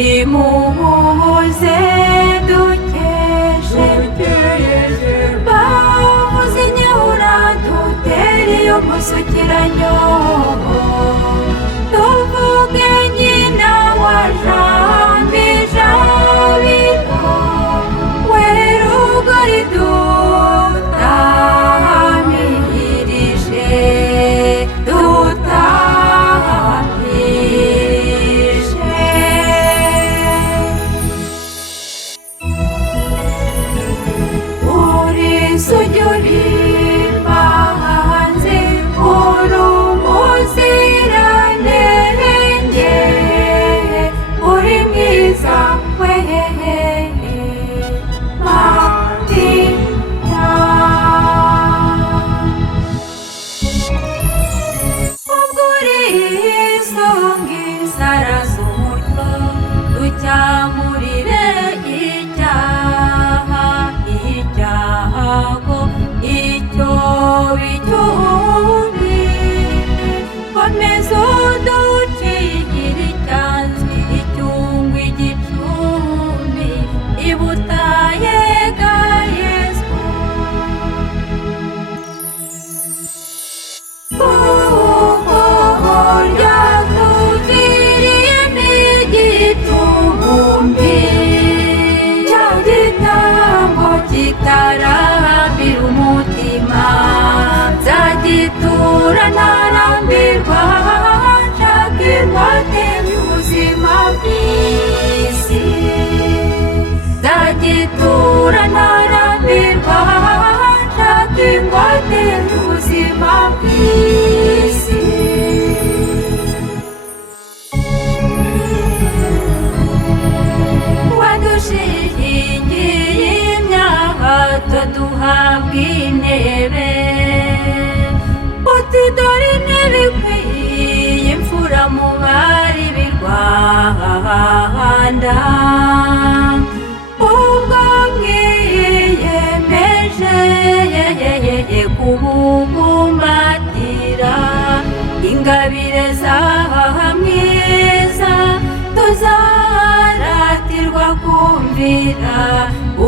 nimuze dukeshe bavuze inyahura dutere iyo musukiranyo tuvuge nyina wa Jamijabiro we rugori dutamirije uri isugi urimba hanze uri umuziranenge uri mwiza wehehe Mariya ubwo uri isonga isara z'umucyo ducyamurire icyago icyo bicyumbi komeza uducigira icyansi icyungu igicumbi ibutayega Yesu ryatuviriyemo igicumbi cya gitambo kitarambira umutima nzagitura ntarambirwa nshaka ingwate y'ubuzima bw'isi nzagitura ntarambirwa nshaka ingwate y'ubuzima bw'isi wadushingiye imyato duhabwa intebe uti dore intebe ikwiye imfura mu bari b'i Rwanda ubwo mwiyemeje kubumbatira ingabire zahaha mwiza tuzaratirwa kumvira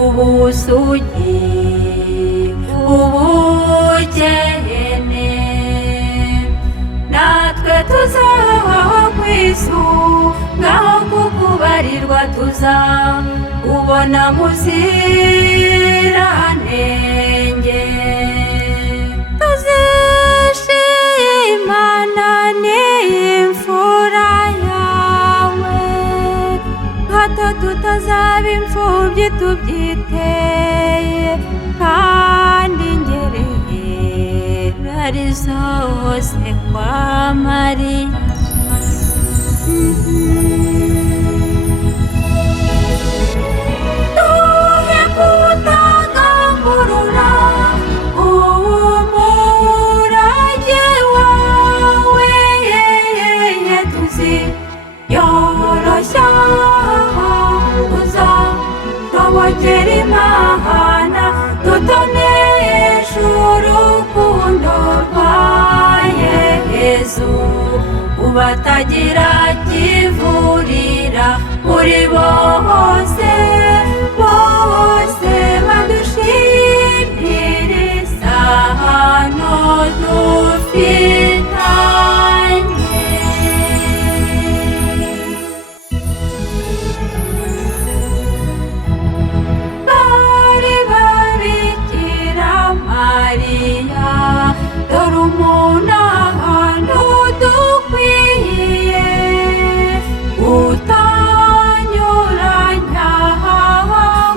ubusugi ubukene natwe tuzabaho ku ngaho kukubarirwa tuzakubona muziranenge tuzishimana n'imfura yawe hato tutazaba imfubyi tubyiteye kandi ngereye ari zose kwa Mariya tuhe kutagamburura umurage wawe tuziyoroshya tuzashobokera Imana tutonesha urukundo rwa Yezu ubatagira kivurira muri bose badushimire isano dufitanye bari babikira Mariya dore umunahano dukwiye utanyuranya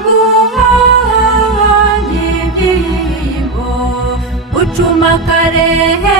guhanya ibyimbo ucuma karehe